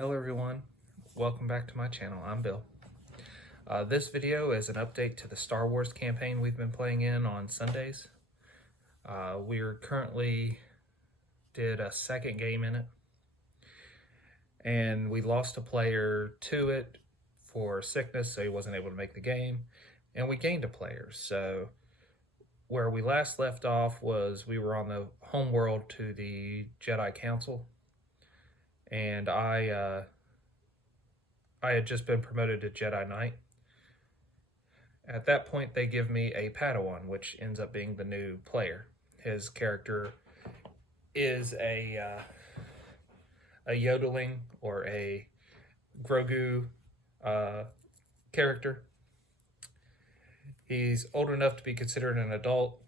Hello everyone, welcome back to my channel. I'm Bill. This video is an update to the Star Wars campaign we've been playing in on Sundays. We're currently did a second game in it, and we lost a player to it for sickness, so he wasn't able to make the game, and we gained a player. So where we last left off was we were on the home world to the Jedi Council, and I had just been promoted to Jedi Knight. At that point, they give me a Padawan, which ends up being the new player. His character is a yodeling or a Grogu character. He's old enough to be considered an adult,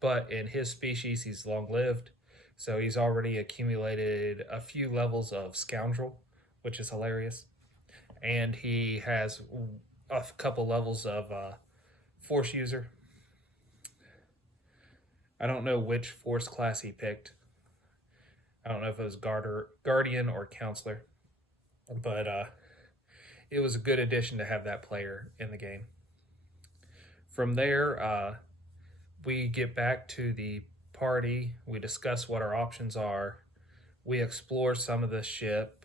but in his species, he's long-lived. So he's already accumulated a few levels of Scoundrel, which is hilarious. And he has a couple levels of Force User. I don't know which Force class he picked. I don't know if it was Guardian or Counselor. But it was a good addition to have that player in the game. From there, we get back to the party. We discuss what our options are. We explore some of the ship.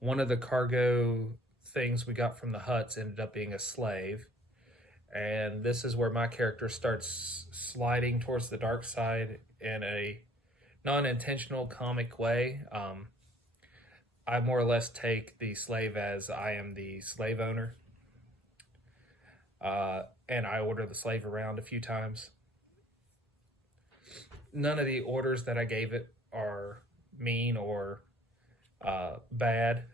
One of the cargo things we got from the Hutts ended up being a slave. And this is where my character starts sliding towards the dark side in a non-intentional comic way. I more or less take the slave as I am the slave owner. And I order the slave around a few times. None of the orders that I gave it are mean or bad.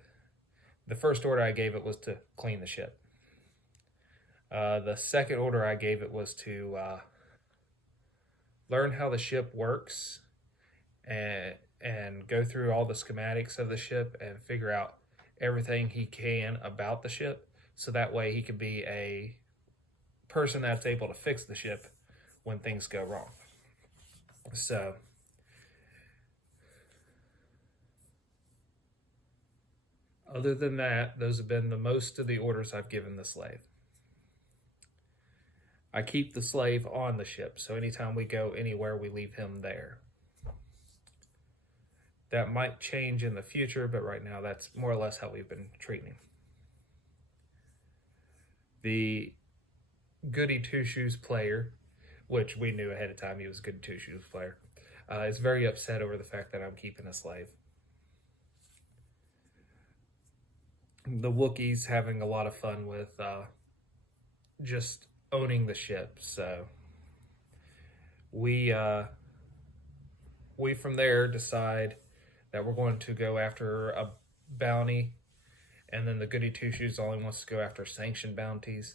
The first order I gave it was to clean the ship. The second order I gave it was to learn how the ship works and go through all the schematics of the ship and figure out everything he can about the ship, so that way he can be a person that's able to fix the ship when things go wrong. So other than that, those have been the most of the orders I've given the slave. I keep the slave on the ship, so anytime we go anywhere, we leave him there. That might change in the future, but right now that's more or less how we've been treating him. The Goody Two-Shoes player, which we knew ahead of time he was a Goody Two-Shoes player, is very upset over the fact that I'm keeping a slave. The Wookiees having a lot of fun with just owning the ship. So we from there decide that we're going to go after a bounty, and then the Goody Two-Shoes only wants to go after sanctioned bounties.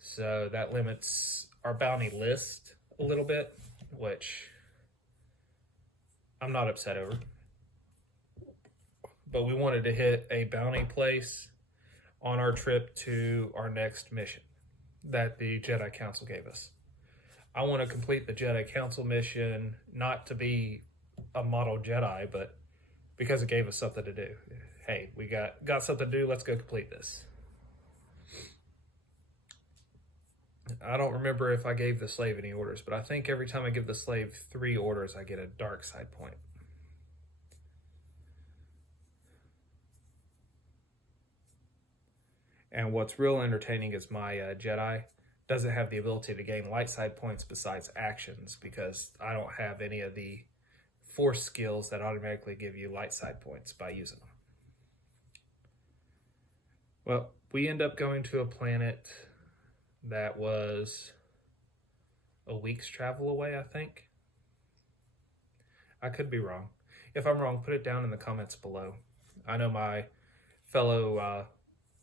So that limits our bounty list a little bit, which I'm not upset over. But we wanted to hit a bounty place on our trip to our next mission that the Jedi Council gave us. I want to complete the Jedi Council mission, not to be a model Jedi, but because it gave us something to do. Hey, we got something to do, let's go complete this. I don't remember if I gave the slave any orders, but I think every time I give the slave 3 orders, I get a dark side point. And what's real entertaining is my Jedi doesn't have the ability to gain light side points besides actions, because I don't have any of the force skills that automatically give you light side points by using them. Well, we end up going to a planet that was a week's travel away, I think. I could be wrong. If I'm wrong, put it down in the comments below. I know my fellow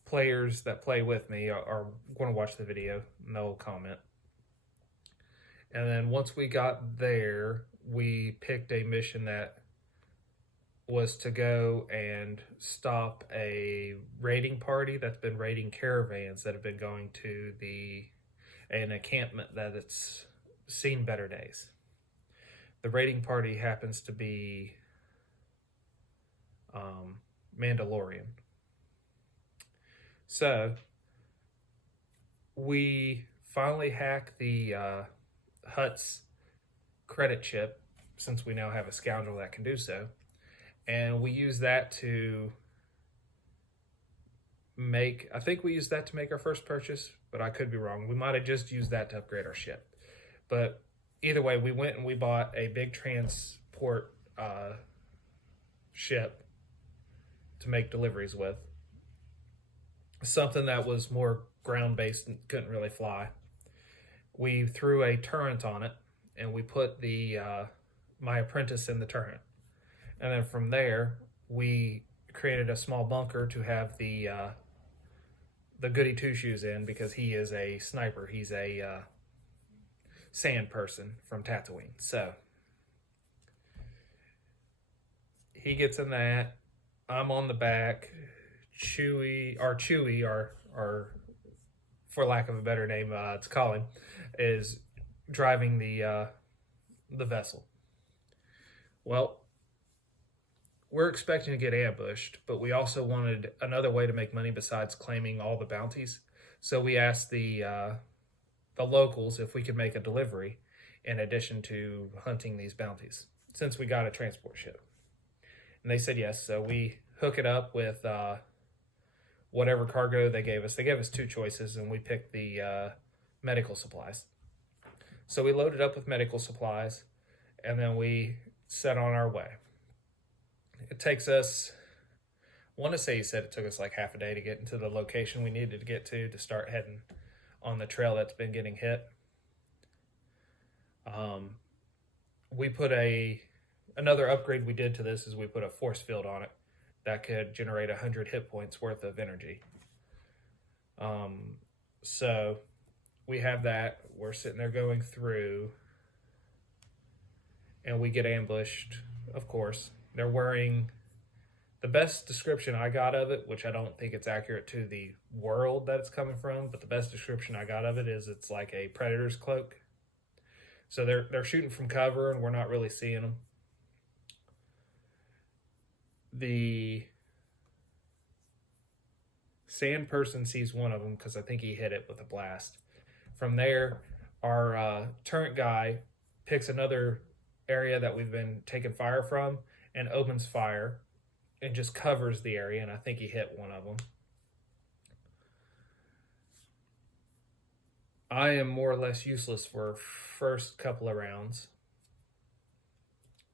players that play with me are going to watch the video and they'll comment. And then once we got there, we picked a mission that was to go and stop a raiding party that's been raiding caravans that have been going to an encampment that it's seen better days. The raiding party happens to be Mandalorian. So we finally hack the Hutt's credit chip, since we now have a scoundrel that can do so, and we use that to make, I think we used that to make our first purchase, but I could be wrong. We might have just used that to upgrade our ship. But either way, we went and we bought a big transport ship to make deliveries with. Something that was more ground-based and couldn't really fly. We threw a turret on it, and we put the my apprentice in the turret. And then from there, we created a small bunker to have the goody two-shoes in, because he is a sniper. He's a sand person from Tatooine. So he gets in that. I'm on the back. Chewie, our for lack of a better name to call him, is driving the vessel. Well, we're expecting to get ambushed, but we also wanted another way to make money besides claiming all the bounties. So we asked the locals if we could make a delivery in addition to hunting these bounties, since we got a transport ship. And they said yes, so we hook it up with whatever cargo they gave us. They gave us two choices, and we picked the medical supplies. So we loaded up with medical supplies, and then we set on our way. It takes us, I want to say he said it took us like half a day to get into the location we needed to get to start heading on the trail that's been getting hit. We put another upgrade we did to this is we put a force field on it that could generate 100 hit points worth of energy. So we have that. We're sitting there going through, and we get ambushed, of course. They're wearing, the best description I got of it, which I don't think it's accurate to the world that it's coming from, but the best description I got of it is it's like a predator's cloak. So they're shooting from cover, and we're not really seeing them. The sand person sees one of them because I think he hit it with a blast. From there, our turret guy picks another area that we've been taking fire from and opens fire and just covers the area, and I think he hit one of them. I am more or less useless for first couple of rounds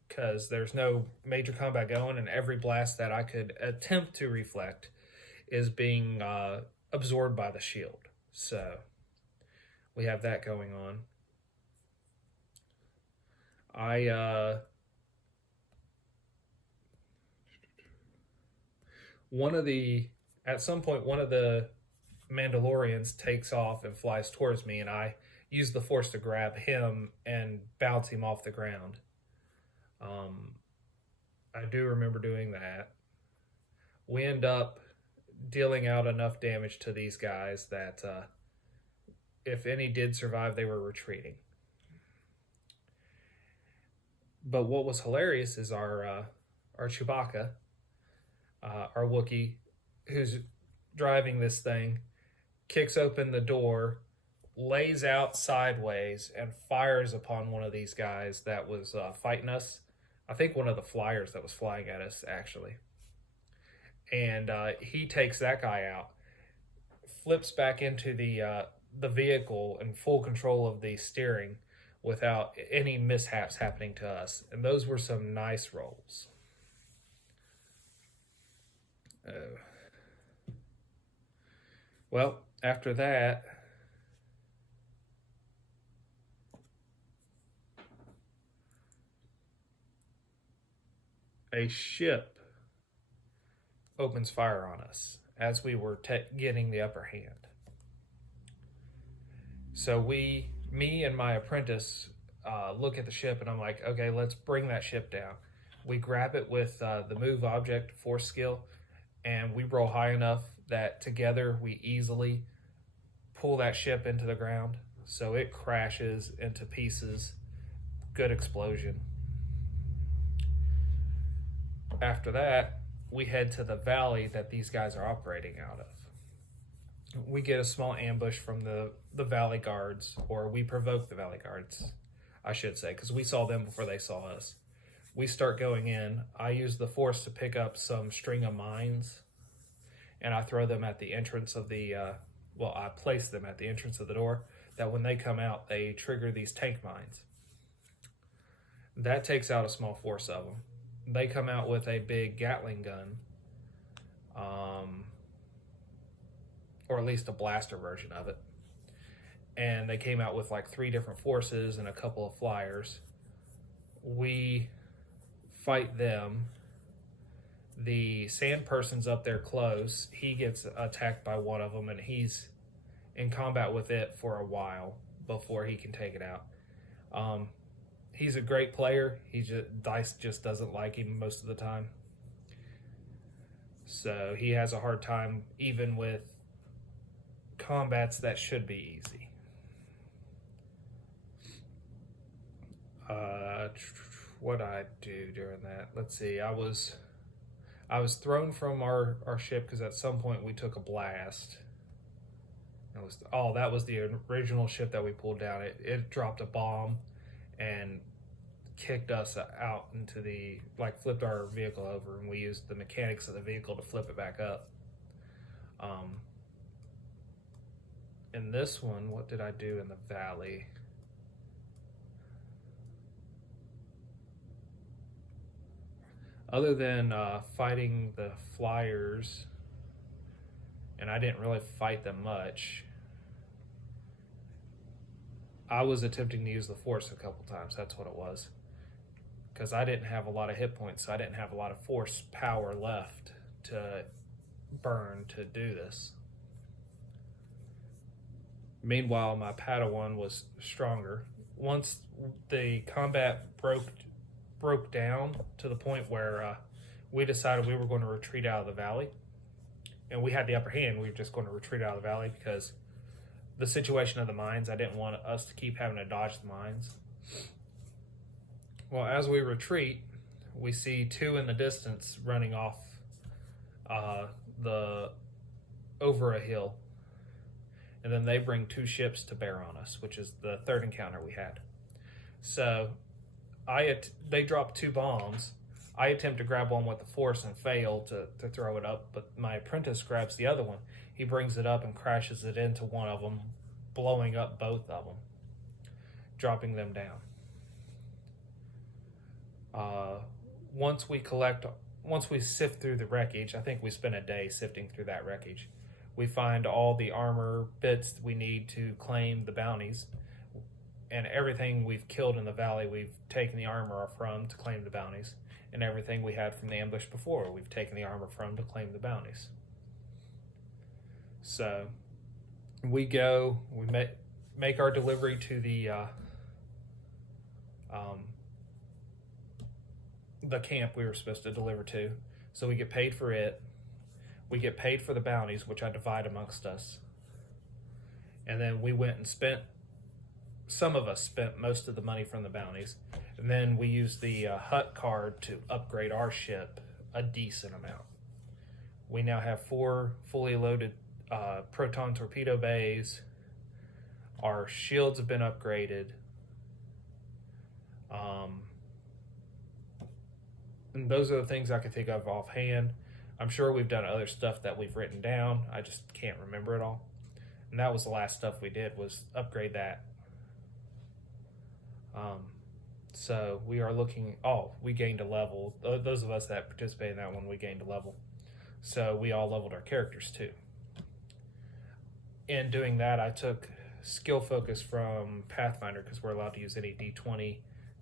because there's no major combat going, and every blast that I could attempt to reflect is being absorbed by the shield. So we have that going on. At some point, one of the Mandalorians takes off and flies towards me, and I use the force to grab him and bounce him off the ground. I do remember doing that. We end up dealing out enough damage to these guys that if any did survive, they were retreating. But what was hilarious is our Chewbacca, our Wookiee, who's driving this thing, kicks open the door, lays out sideways, and fires upon one of these guys that was fighting us. I think one of the flyers that was flying at us, actually. And he takes that guy out, flips back into the vehicle in full control of the steering without any mishaps happening to us. And those were some nice rolls. Well, after that, a ship opens fire on us as we were getting the upper hand. So me and my apprentice look at the ship, and I'm like, okay, let's bring that ship down. We grab it with the move object force skill, and we roll high enough that together we easily pull that ship into the ground. So it crashes into pieces. Good explosion. After that, we head to the valley that these guys are operating out of. We get a small ambush from the valley guards, or we provoke the valley guards, I should say, because we saw them before they saw us. We start going in. I use the force to pick up some string of mines, and I throw them at the entrance of the, I place them at the entrance of the door, that when they come out, they trigger these tank mines. That takes out a small force of them. They come out with a big Gatling gun, or at least a blaster version of it. And they came out with like 3 different forces and a couple of flyers. We fight them. The sand person's up there close. He gets attacked by one of them, and he's in combat with it for a while before he can take it out. He's a great player. Dice just doesn't like him most of the time. So he has a hard time even with combats that should be easy. What I do during that? Let's see. I was thrown from our ship because at some point we took a blast. That was the original ship that we pulled down. It dropped a bomb and kicked us out into flipped our vehicle over, and we used the mechanics of the vehicle to flip it back up. In this one, what did I do in the valley? Other than fighting the flyers, and I didn't really fight them much, I was attempting to use the force a couple times. That's what it was. Because I didn't have a lot of hit points, so I didn't have a lot of force power left to burn to do this. Meanwhile, my Padawan was stronger. Once the combat broke down to the point where we decided we were going to retreat out of the valley, and we had the upper hand. We were just going to retreat out of the valley because the situation of the mines, I didn't want us to keep having to dodge the mines. Well, as we retreat, we see 2 in the distance running off over a hill, and then they bring 2 ships to bear on us, which is the 3rd encounter we had. So they drop 2 bombs. I attempt to grab one with the force and fail to throw it up, but my apprentice grabs the other one. He brings it up and crashes it into one of them, blowing up both of them, dropping them down. Once we sift through the wreckage, I think we spent a day sifting through that wreckage. We find all the armor bits we need to claim the bounties, and everything we've killed in the valley, we've taken the armor from to claim the bounties, and everything we had from the ambush before, we've taken the armor from to claim the bounties. So we make our delivery to the camp we were supposed to deliver to. So we get paid for it. We get paid for the bounties, which I divide amongst us. And then we went and some of us spent most of the money from the bounties. And then we used the hut card to upgrade our ship a decent amount. We now have 4 fully loaded proton torpedo bays. Our shields have been upgraded. And those are the things I can think of offhand. I'm sure we've done other stuff that we've written down. I just can't remember it all. And that was the last stuff we did, was upgrade that. So we are looking, we gained a level. Those of us that participated in that one, we gained a level. So we all leveled our characters too. In doing that, I took skill focus from Pathfinder, because we're allowed to use any D20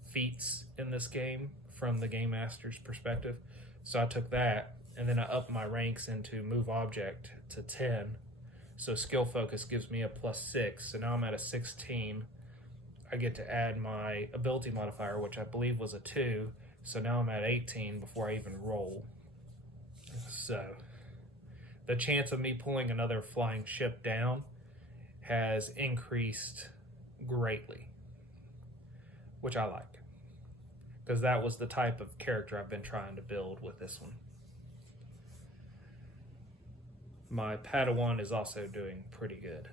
feats in this game from the Game Master's perspective. So I took that, and then I upped my ranks into Move Object to 10. So skill focus gives me a +6. So now I'm at a 16. I get to add my ability modifier, which I believe was a 2. So now I'm at 18 before I even roll. So the chance of me pulling another flying ship down has increased greatly, which I like, because that was the type of character I've been trying to build with this one. my Padawan is also doing pretty good.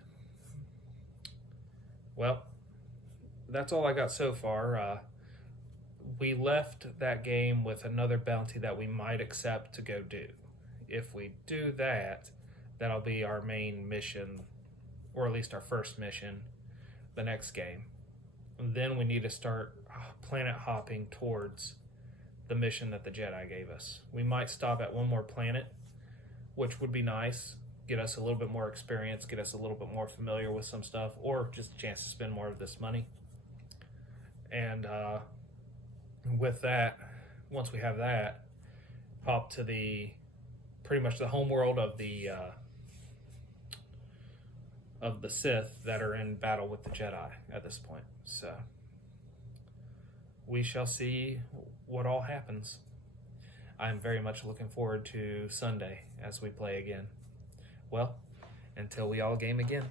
Well, that's all I got so far. We left that game with another bounty that we might accept to go do. If we do that, that'll be our main mission, or at least our first mission, the next game. And then we need to start planet hopping towards the mission that the Jedi gave us. We might stop at one more planet, which would be nice, get us a little bit more experience, get us a little bit more familiar with some stuff, or just a chance to spend more of this money. And with that, once we have that, hop to the pretty much the home world of the Sith that are in battle with the Jedi at this point. So we shall see what all happens. I am very much looking forward to Sunday as we play again. Well, until we all game again.